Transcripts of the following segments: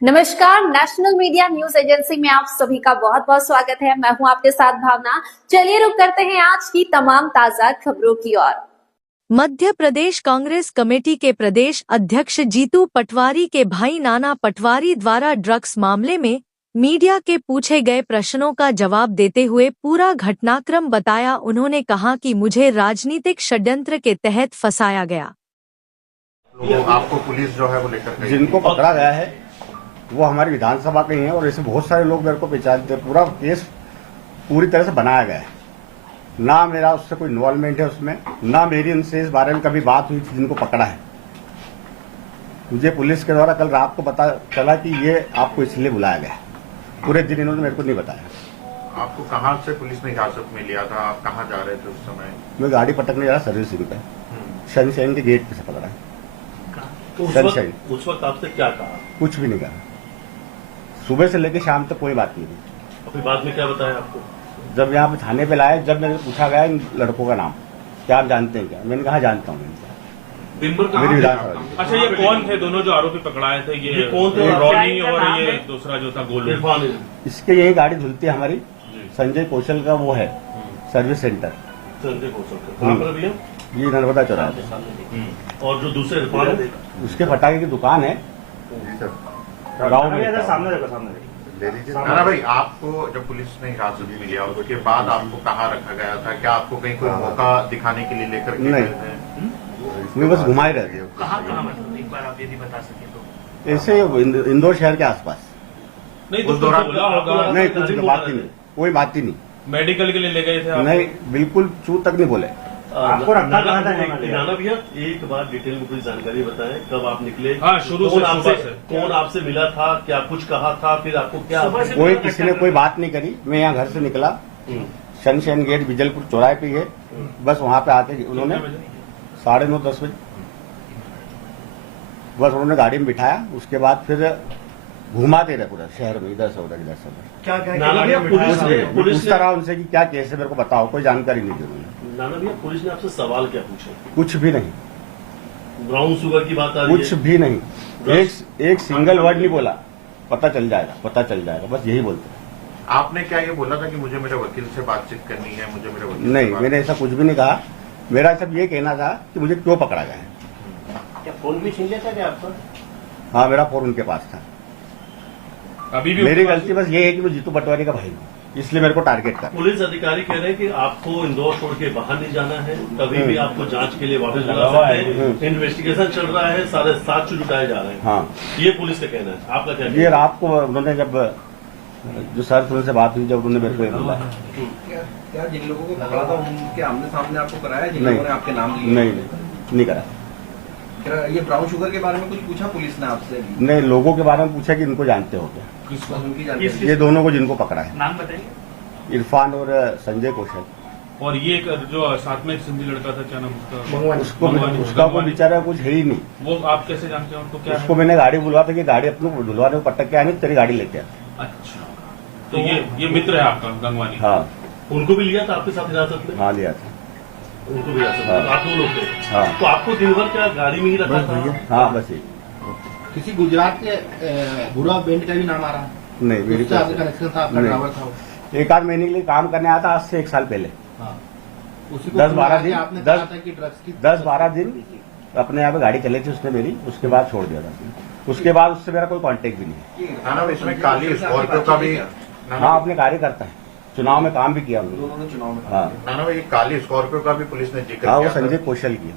नमस्कार, national media news agency में आप सभी का बहुत बहुत स्वागत है। मैं हूं आपके साथ भावना। चलिए रुक करते हैं आज की तमाम ताजा खबरों की ओर। मध्य प्रदेश कांग्रेस कमेटी के प्रदेश अध्यक्ष जीतू पटवारी के भाई नाना पटवारी द्वारा ड्रग्स मामले में मीडिया के पूछे गए प्रश्नों का जवाब देते हुए पूरा घटनाक्रम बताया। उन्होंने कहा कि मुझे राजनीतिक षड्यंत्र के तहत फंसाया गया। आपको पुलिस जो है वो लेकर गई, जिनको पकड़ा गया है वो हमारी विधानसभा के ही हैं और ऐसे बहुत सारे लोग मेरे को पहचानते हैं। पूरा केस पूरी तरह से बनाया गया है, ना मेरा उससे कोई इन्वॉल्वमेंट है उसमें, ना मेरी उनसे इस बारे में कभी बात हुई थी जिनको पकड़ा है। मुझे पुलिस के द्वारा कल रात को पता चला कि ये आपको इसलिए बुलाया गया है। पूरे दिन इन्होंने मेरे को नहीं बताया। आपको कहाँ से पुलिस ने हिरासत में लिया था? आप कहाँ जा रहे थे उस समय? मैं गाड़ी पटकने जा रहा सर्विसिंग पे, सनशाइन के गेट पे से पकड़ा है। तो उस वक्त आपसे क्या कहा? कुछ भी नहीं कहा, सुबह से लेकर शाम तक कोई बात नहीं हुई। अभी बाद में क्या बताया आपको? जब यहाँ पे थाने पे लाए, जब मैंने पूछा गया इन लड़कों का नाम क्या आप जानते हैं क्या, मैंने कहा जानता हूँ। दिन भर मेरी विधानसभा। अच्छा, ये कौन थे दोनों जो आरोपी पकड़ाए थे? ये कौन थे? रॉनी और ये दूसरा जो था गोलू। इसके यही गाड़ी धुलती है हमारी, संजय कौशल का वो है सर्विस सेंटर, संजय कौशल कहाँ पर भैया? ये नर्मदा चौराहे पे। और जो दूसरे इरफान है, उसके फटाके की दुकान है गाँव में। ले लीजिए। नाना भाई, आपको जब पुलिस ने हिरासत में लिया उसके बाद आपको कहाँ रखा गया था? क्या आपको कहीं कोई मौका दिखाने के लिए लेकर के नहीं। गए थे? मैं बस घुमाए रहते हो। कहाँ एक बार आप यदि बता सके तो। ऐसे इंदौर शहर के आसपास। नहीं तो उस दौरान कुछ बोला होगा। नहीं, कुछ बात ही नहीं, कोई बात ही नहीं। मेडिकल के लिए ले गए थे आप? नहीं, बिल्कुल चू तक नहीं बोले। आपको रखा कहाँ था? नाना भैया एक बार डिटेल में पूरी जानकारी बताएं, कब आप निकले? हाँ, शुरू से कौन आपसे मिला था, क्या कुछ कहा था, फिर आपको क्या? कोई किसी ने कोई बात नहीं करी। मैं यहाँ घर से निकला, सनशाइन गेट विजलपुर चौराहे पे है, बस वहाँ पे आके उन्होंने 9:30-10 बजे बस उन्होंने गाड़ी में बिठाया। उसके बाद फिर घुमाते रहे पूरा शहर में, इधर से उधर इधर से उधर। क्या नाना भैया पुलिस ने पूछता रहा उनसे कि क्या केस है, मेरे को बताओ। कोई जानकारी नहीं दी उन्होंने। नाना भैया पुलिस ने आपसे सवाल क्या पूछे? कुछ भी नहीं, ब्राउन शुगर की बात आ रही है? कुछ भी नहीं, एक सिंगल वर्ड नहीं बोला। पता चल जाएगा, पता चल जाएगा, बस यही बोलते हैं। आपने क्या ये बोला था कि मुझे मेरे वकील से बातचीत करनी है, मुझे मेरे वकील से नहीं, बात- मैंने ऐसा कुछ भी नहीं कहा। मेरा सब ये कहना था कि मुझे क्यों पकड़ा गया है। क्या फोन भी छीन लिया था क्या आपका? हाँ, मेरा फोन उनके पास था। अभी भी मेरी गलती बस ये है कि मैं जीतू पटवारी का भाई हूँ, इसलिए मेरे को टारगेट कर। पुलिस अधिकारी कह रहे हैं कि आपको इंदौर छोड़ के बाहर नहीं जाना है, कभी भी आपको जांच के लिए वापस बुला सकते हैं। इन्वेस्टिगेशन चल रहा है, सारे साक्ष्य जुटाए जा रहे हैं। हाँ, ये पुलिस का कहना है, आपका क्या ये कहना है? रात को उन्होंने जब जो सर उनसे बात हुई, जब उन्होंने मेरे को बोला क्या जिन लोगों को पकड़ा था उनके आमने सामने आपको कराया, जिन नहीं। लोगों ने आपके नाम लिए? नहीं करा। क्या ये ब्राउन शुगर के बारे में कुछ पूछा पुलिस ने आपसे? नहीं, लोगों के बारे में पूछा कि इनको जानते हो क्या, बस उनकी जानकारी। ये दोनों को जिनको पकड़ा है, नाम बताइए। इरफान और संजय कौशल। और ये एक जो साथ में एक सिंधी लड़का था, क्या नाम उसका? उसको भगवान- उसका कोई भगवान- बेचारा कुछ है ही नहीं। वो आप कैसे जानते हैं उनको? क्या उसको है? मैंने गाड़ी बुलवा था कि गाड़ी अपने को धुलवाने को पटक के आनी, तेरी गाड़ी लेके आ। अच्छा, तो ये मित्र है आपका गंगवानी? हाँ उनको भी लिया था आपके साथ हिरासत में? हाँ, लिया था। उनको भी हिरासत में? हाँ। आप दो लोग थे? हाँ। तो आपको दिन भर क्या गाड़ी में ही रखा था? हाँ, बस ये। किसी गुजरात के बुरा बैंड का भी नाम आ रहा है? नहीं, मेरी उससे आपका कनेक्शन था, आपका नहीं। ड्राइवर था वो? एक आध महीने के लिए काम करने आया था, आज से 1 साल पहले। हाँ। उसी को 10-12 दिन, आपने 10 कहा था कि ड्रग्स की 10-12 दिन अपने यहाँ पे गाड़ी चलाई थी उसने मेरी, उसके बाद छोड़ दिया था। उसके बाद उससे मेरा कोई कांटेक्ट भी नहीं है। नाना, इसमें काली स्कॉर्पियो का भी हाँ, अपने कार्य करता है, चुनाव में काम भी किया उन्होंने। दोनों ने चुनाव में हाँ नाना भाई, काली स्कॉर्पियो का भी पुलिस ने जिक्र हाँ, वो किया था। संजय कौशल की।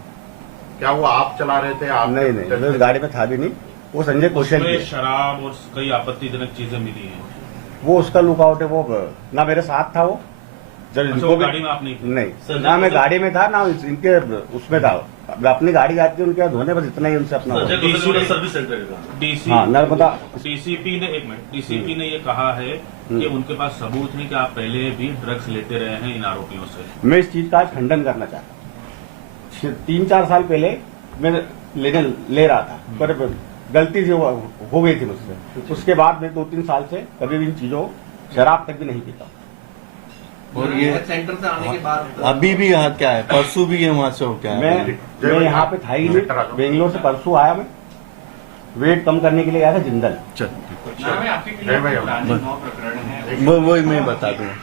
क्या वो आप चला रहे थे? आप नहीं, मैं उस गाड़ी में था भी नहीं, वो संजय कौशल उसमें की। शराब और कई आपत्तिजनक चीजें मिली हैं। वो उसका लुकआउट है, वो ना मेरे साथ था वो, जब अच्छा, इनको वो भी गाड़ी में आप नहीं थे? नहीं, ना मैं गाड़ी में था ना इनके उसमें था। अपनी गाड़ी जाती है उनके यहाँ धोने, बस इतना ही उनसे अपना संजय हुआ। कौशल का सर्विस सेंटर का काम। डीसी हाँ, नर्मदा। डीसीपी ने एक मिनट डीसीपी ने ये कहा है कि उनके पास सबूत है कि आप पहले भी ड्रग्स लेते रहे हैं इन आरोपियों से। मैं इस चीज का आज खंडन करना चाहता हूँ। 3-4 साल पहले मैं ले रहा था, पर गलती से हो गई थी मुझसे। उसके बाद मैं 2-3 साल से कभी भी इन चीजों, शराब तक भी नहीं पीता। और ये सेंटर से आने के बाद अभी भी यहाँ क्या है? परसों भी ये वहाँ से हो क्या है? मैं यहाँ पे था ही नहीं, बेंगलोर से परसों आया मैं। वेट कम करने के लिए गया था जिंदल। चल जय भाई वही मैं बता दूंगा।